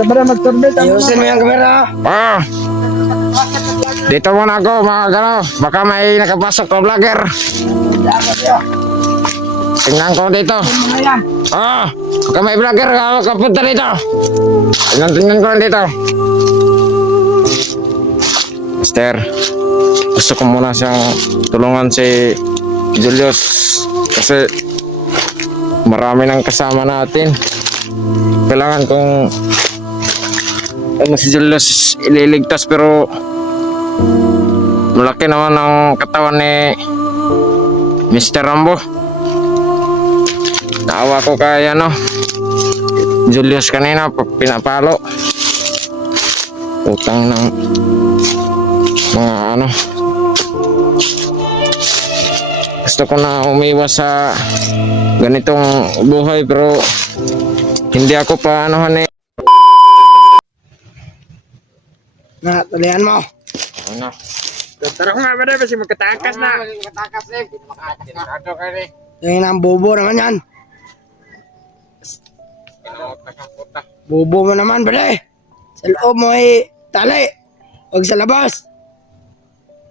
Ayusin mo yung kamera. Ah, dito muna ako mga gano. Baka may nakapasok na vlogger. Tingnan ko dito. Ah, baka may vlogger kapunta dito. Tingnan ko dito. Mister, gusto ko muna siyang tulungan si Julius kasi marami nang kasama natin. Kailangan kong si Julius ililigtas pero malaki naman ang katawan ni Mr. Rambo. Naawa ko kay Julius kanina pinapalo. Utang ng mga gusto ko na umiwas sa ganitong buhay pero hindi ako pa Na, tulihan mo. Ano? Tara ko nga ba na, kasi magkatakas na. Magkatakas eh, pinakasinado ka rin. Yung ang bobo naman yan. Pinuutak ang puta. Bobo mo naman, bale. Sa loob mo ay tali. Huwag sa labas.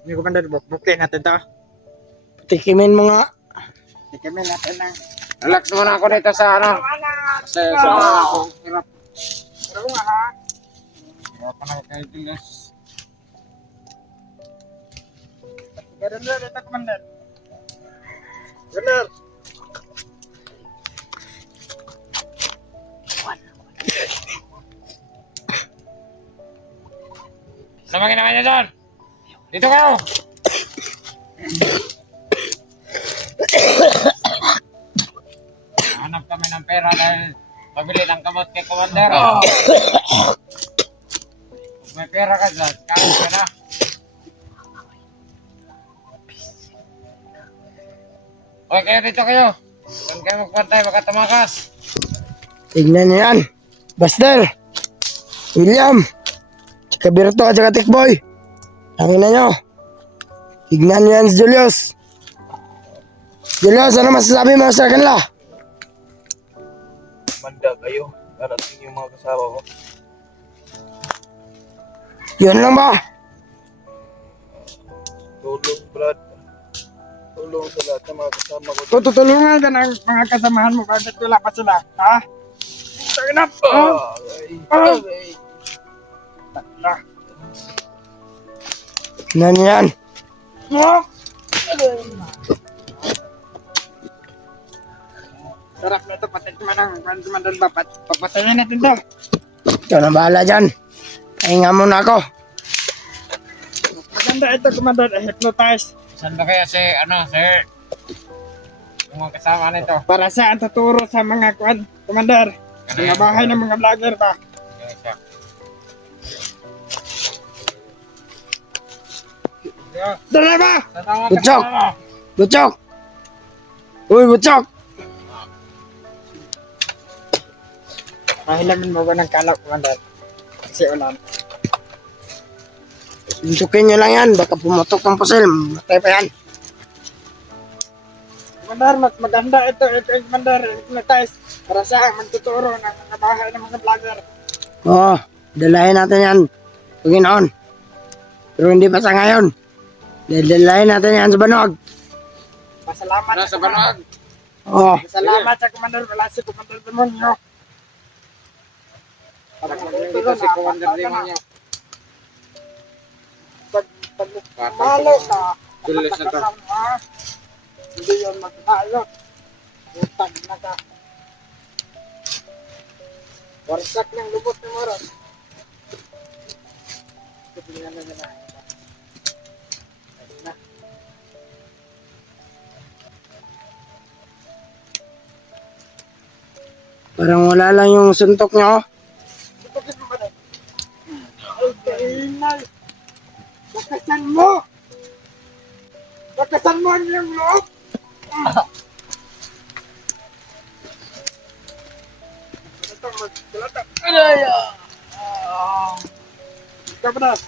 Hindi ko panda, bukin natin to. Tikimin mo nga. Tikimin natin na. Relax muna ako dito sa kasi sa ako. Hirap. Tara ko nga ha. Hirap na ako kay Julius. Ganun na, ito kumandan. Ganun. Ano mga ginawa niyo doon? Dito kayo! Hanap kami ng pera dahil pabili ng kamot kay Commander. Kung may pera ka dyan, kain ka na. Okay, kayo dito kayo. Saan kayo magpantay, baka tumakas. Tignan niyo yan. Buster. William. Tsaka Berto at tsaka Tikboy. Tangin na nyo. Tignan niyo yan si Julius. Julius, ano masasabi mo sa kanila? Manda kayo. Darating yung mga kasama ko. Yun lang ba? Tulong, Brad. Tulong sa lahat ng mga kasama ko. Kung tutulungan ka ng mga kasamahan mo, bakit wala pa sila? Ha? Sige na. Ay. Na. Tignan niyo yan. Mo? Sarap na ito, patikman ang kumandan ba? Papatayin natin ito. Ikaw na bahala dyan. Pahinga muna ako. Maganda ito, kumandan. Hypnotize. Saan ba kaya si, sir? Yung mga kasama nito. Para sa ang tuturo sa mga kumandar. Mga bahay ng mga vlogger ba? Dala ba? Butchok! Butchok! Uy, Butchok! Mahilamin mo ba ng kalak, kumandar? Kasi ulan. Butchokin nyo lang yan. Baka pumutok ng pusil. Matay pa yan. Kumandar, mas maganda ito yung kumandar. Hypnotize. Para sa magtuturo ng mga bahay ng mga vlogger. Oo. Dalahin natin yan. Paginoon. Pero hindi pa sa ngayon. Dalahin natin yan sa Banog. Pasalamat Sa Banog. Oo. Salamat sa kumandar. Wala si kumandar demonyo. Dito si Commander Demonyo. Pag malo na. Julius na to. Hindi yun magmalo. Utang na ka. Warsak ng lubot ni Moron. Tingnan na na. Parang wala lang yung suntok nyo. Kainay! Bakasan mo! Bakasan mo ang iyong loob! Aray! Kabras!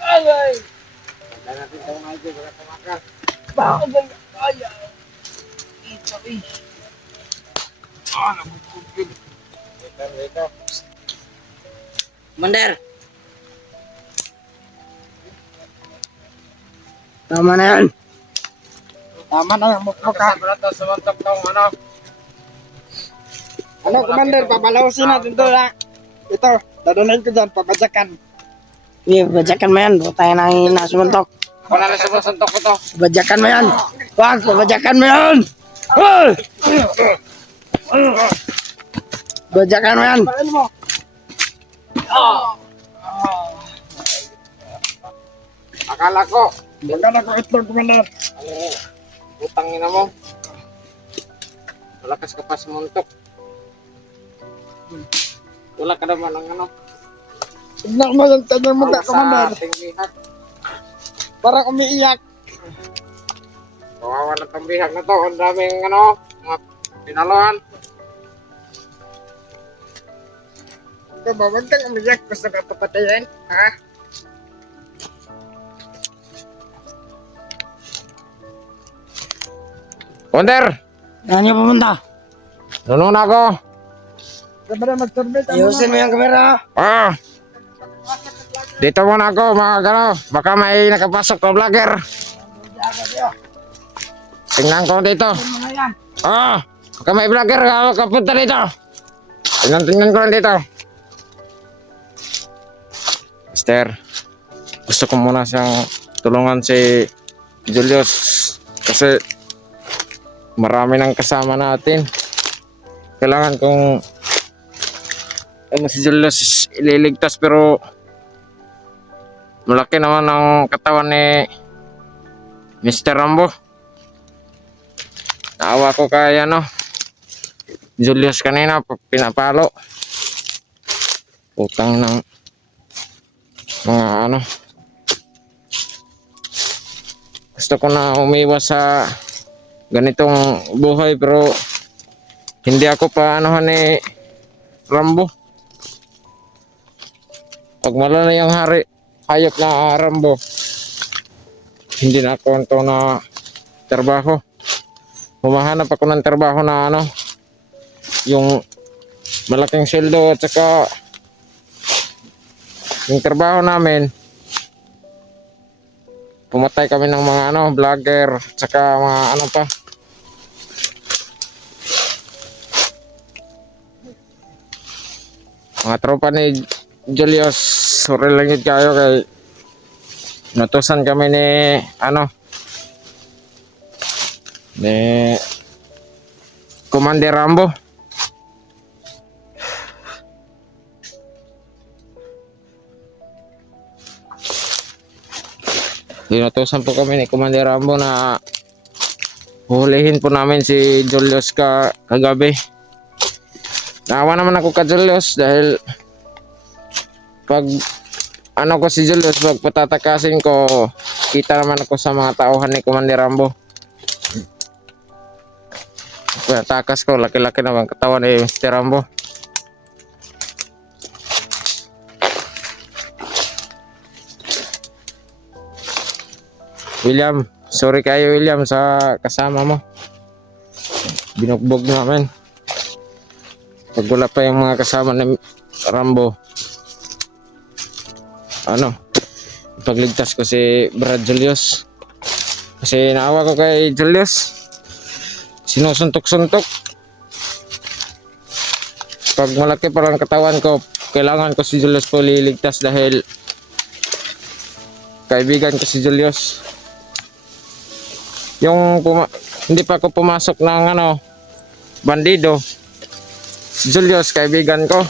Aray! Tanda natin ito mga idol, baka tumakas. Bakit? Ayaw! Ito eh! Dito. Commander. Tama na yan. Tama na yung mukha. Sumuntok tong ano. Ano, Commander, pabalawsin natin to na. Ito, dadunin ko dyan, pabadyakan. Sige, badyakan mo yan. Tayo na nasumuntok. Ako na lang sumusuntok ko to. Badyakan mo yan. Wag, badyakan mo yan. Hoy! Badyakan mo yan. Paano mo? Akala ko, Maganda ko ito, Commander. utang ina mo. Malakas ka pa sumuntok. Wala ka naman ng ano. Tignan mo yung tanyang mukha, Sa Commander. ating bihag. Parang umiiyak. Kawawa na itong bihag na to. Ang daming ano, mga pinaluhan. Ito ba, huwag kang umiiyak. Gusto ka papatayin, ha? Wonder! Saan niyo pumunta? Nuno na ako. Sabi na mag-turbid. Ayusin mo yung kamera. Ah! Dito muna ako mga gano. Baka may nakapasok na vlogger. Tingnan ko dito. Ah! Baka may vlogger kapunta dito. Tingnan ko lang dito. Mister, gusto ko muna siyang tulungan si Julius kasi marami nang kasama natin. Kailangan kong si Julius ililigtas pero malaki naman ang katawan ni Mr. Rambo. Naawa ko kay ano Julius kanina pinapalo. Utang ng mga ano. Gusto ko na umiwas sa ganitong buhay pero hindi ako pa anuhan ni Rambo. Pag malala yung hayop na Rambo, hindi na ako ito na trabaho. Humahanap ako ng trabaho na ano, yung malaking sweldo at saka yung trabaho namin, pumatay kami ng mga ano, vlogger at saka mga ano pa. Mga tropa ni Julius, sorry lang yun kayo kay natusan kami ni ano ni Commander Rambo. Dinatusan po kami ni Commander Rambo na huhulihin po namin si Julius kagabi. Naawa naman ako ka Julius dahil pag ano ko si Julius, pag patatakasin ko, kita naman ako sa mga tauhan ni Commander Rambo. Kaya takas ko, laki-laki naman katawan ni Mr. Rambo. William, sorry kayo William sa kasama mo. Binugbog namin. Pag wala pa yung mga kasama ni Rambo, ano, pagligtas ko si Brad Julius. Kasi naawa ko kay Julius. Sinusuntok-suntok. Pag malaki pa lang katawan ko, kailangan ko si Julius po liligtas dahil kaibigan ko si Julius. Yung hindi pa ako pumasok ng ano, bandido, si Julius kaibigan ko.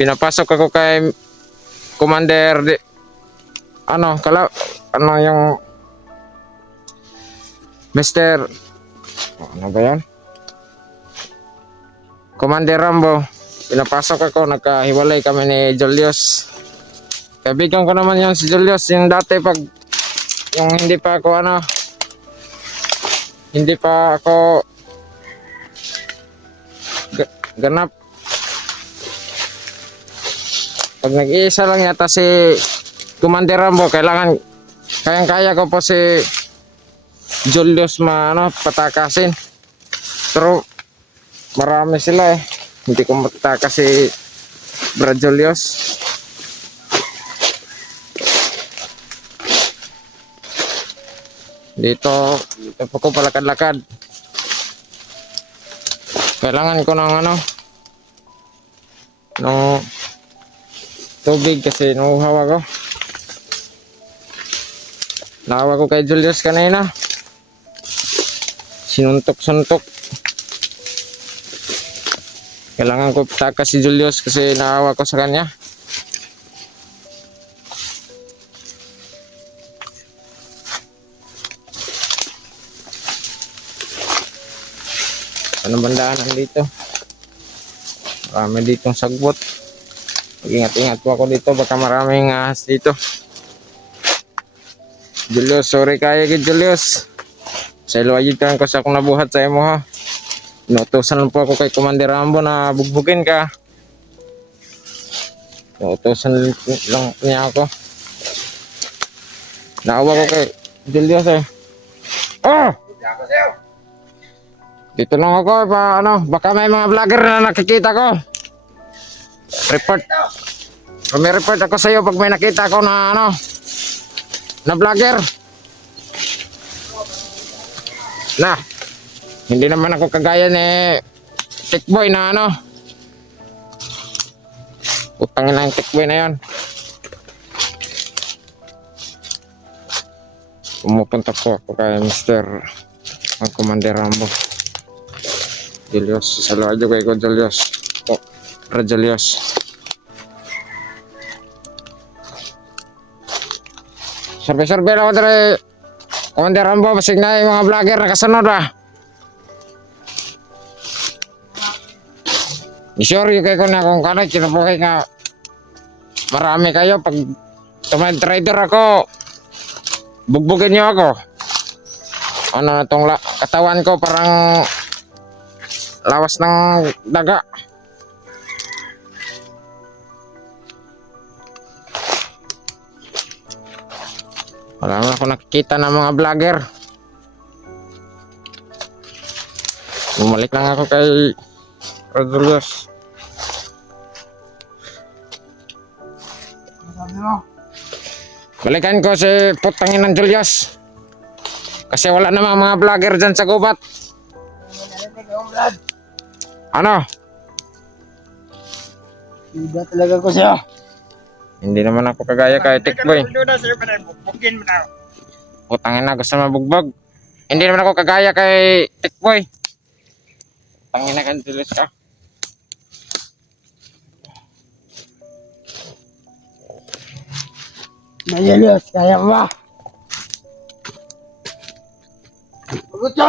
Pinapasok ako kay Commander ano yung Mr. Ano ba yan? Commander Rambo. Pinapasok ako, nagkahiwalay kami ni Julius. Kaibigan ko naman yan si Julius. Yung dati pag yung hindi pa ako ganap. Pag nag-iisa lang yata si Commander Rambo, kayang-kaya ko po si Julius patakasin. Pero marami sila eh. Hindi ko matatakas si Brad Julius. Dito po ko palakad-lakad. Kailangan ko ng ng tubig kasi nauuhaw ako. Naawa ko kay Julius kanina. Sinuntok-suntok. Kailangan ko takas si Julius kasi naawa ko sa kanya. Ano bandaanan dito? Marami ditong sagbot. Ingat-ingat po ako dito, baka maraming ahas dito. Julius, sorry kayo kay Julius. Sa iluwagitan ko sa akong nabuhat sa imo ha. Inutusan lang po ako kay Commander Rambo na bugbugin ka. Inutusan lang niya ako. Naawa ko kay Julius eh. Oh! Dito lang ako baka may mga vlogger na nakikita ko. Report. May report ako sa iyo pag may nakita ko na na vlogger. Na. Hindi naman ako kagaya ni Tikboy na utangin na yung Tikboy na 'yon. Pumupunta po ako kay Mr. ang Commander Rambo. Julius, salo aja kay ko Julius. Oh, Julius. Survey lang ako dari Commander Rambo, masig na yung mga vlogger na kasunod Isure kayo ko na kung kanay, kinabuhay nga marami kayo. Pag tumayin trader ako, bugbugin nyo ako. Ano na tong katawan ko parang lawas ng daga. Wala naman ako nakikita ng mga vlogger. Bumalik lang ako kay Rodriguez. Balikan ko si putangin ng Julius. Kasi wala namang mga vlogger dyan sa gubat. Ano? Iba talaga ko siya. Hindi naman ako kagaya kay Tikboy. Bugin mo na. Putangin na, gusto mabugbog. Hindi naman ako kagaya kay Tikboy. Putangin na kan Julius ka. Julius, kaya mo ba? Gusto!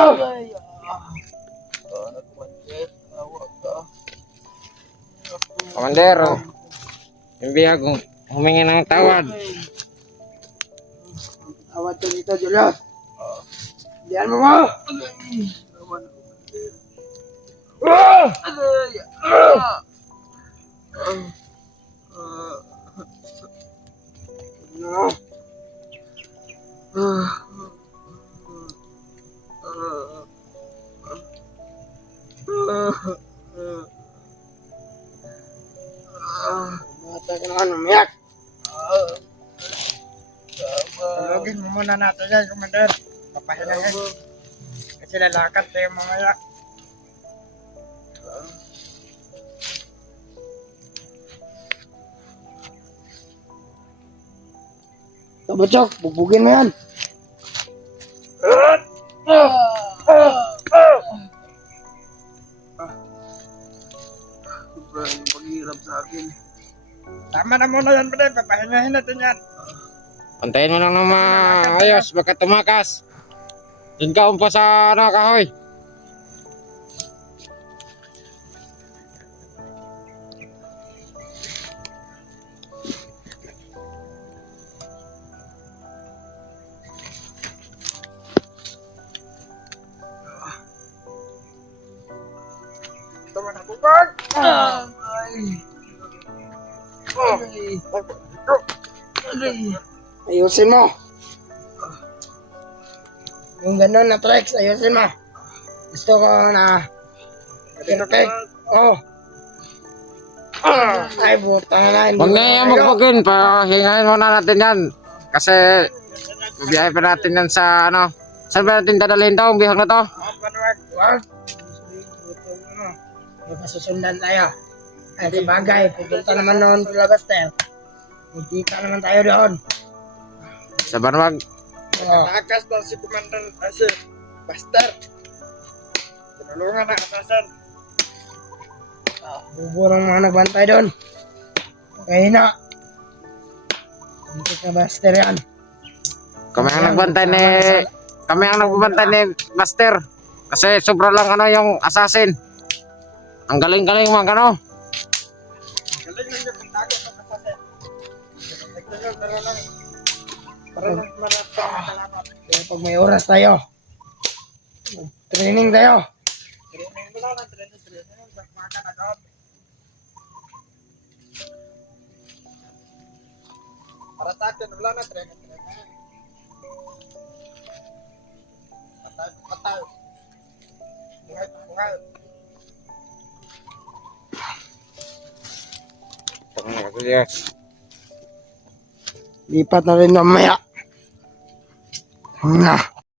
Commander, hindi ako humingi ng tawad. Awat ka dito, Julius. Diyan mo mo! Mata ka naman, umiyak. Tulogin mo muna natin yan, Commander. Papahilangin. Kasi lalakad tayo mamaya. Kabachok, bubugin mo yan. Sobrang paghihirap sa akin. Tama na muna yan, Commander. Papahingahin natin yan. Pantayin mo lang ng maayos, baka tumakas. Doon ka umpa sa kahoy. Tama na, bubag! Ayusin mo. Yung ganun na tricks, ayusin mo. Gusto ko na perfect. Oh. Ay, buta na. Hindi Huwag mo na yan kayo. magpugin. Pahingahin muna natin yan. Kasi, biyahe pa natin yan sa ano. Saan ba natin dadalhin to? Ang bihag na to? Wag. May pasusundan tayo. Ay, sa bagay, pupunta naman noon sila Buster. Magkita naman tayo doon. Sa Banwag. Oo. Nakakas daw si Kumandan kasi Buster. Tinulungan na atasan. Buburang mga nagbantay doon. Okay na. Buntik na Buster yan. Kami ang nagbantay ni... Kami ang nagbantay ni Buster. Kasi sobra lang ano yung assassin. Ang galing-galing mga ano. Galing lang yung pagtago sa atasan. Nagtanong pero lang. Para marap sa salamat. Kaya pag may oras tayo, training tayo. Training mo lang, training. Makan agad. Para sa akin, wala na training. Patay. Buhay. Lipat na rin mamaya. Na.